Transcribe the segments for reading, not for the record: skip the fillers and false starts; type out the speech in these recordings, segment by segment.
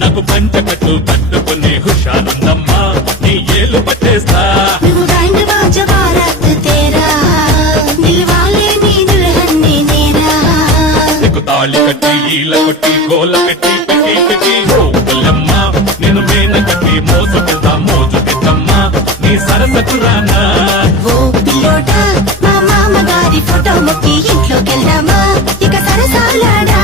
నాకు పంచకట్టు కట్టుకునే హుషారుందమ్మా నీ ఏలు పట్టేస్తా తాళి కట్టి ఈల కొట్టి గోల పెట్టి పెట్టి పెట్టి పుల్లమ్మ నేను మేన కట్టి మోసు పెద్దా మోజు పెద్దమ్మా నీ సరసకు రానా ఫోటో మొక్కి ఇంట్లోకెళ్దామా ఇక సరసాలాడా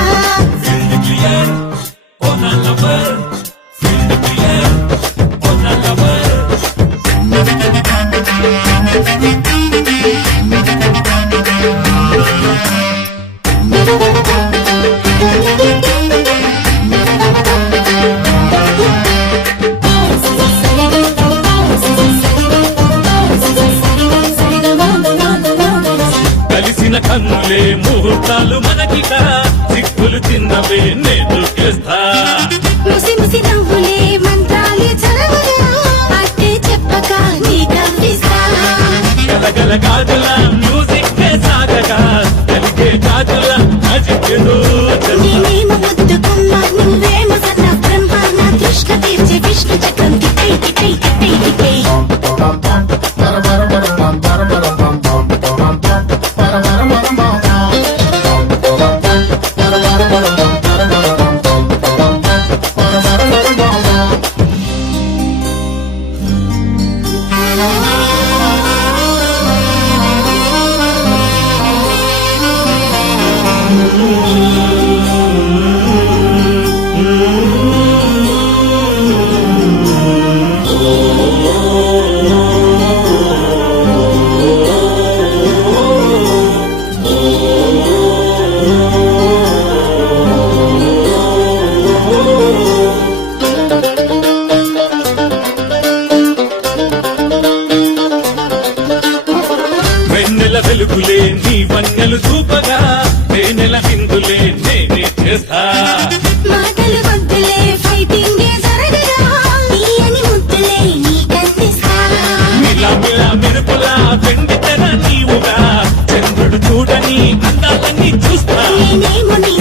కలిసిన కన్నులే ముహూర్తాలు మనకిక సిక్కులు చిన్నవే నేను చేస్తా ముసి ముసి నవ్వులే మంత్రాలే చదవగా అట్టే చెప్పక నీ కవ్విస్తా గలగల గాజుల మ్యూజిక్ సాగగా కలిగే గాజుల అజిక్యను నేనేమో ముద్దుకుమ్మ నువ్వేమో సన్న బ్రహ్మ నా తృష్ణ తీర్చే విష్ణు చక్రం తిప్పై తిప్పై తిప్పై తిప్పై వెలుగులే నీ వన్నెలు చూపగా తేనెల బిందులే నేనే చేస్తా మాటలు వద్దులే ఫైటింగ్ జరగగా తీయని ముద్దులే నీకందిస్తా మిలా మిలా మెరుపులా వెండి తెర నీవుగా చంద్రుడు చూడని అందాలన్నీ చూస్తా నేనేమో నీ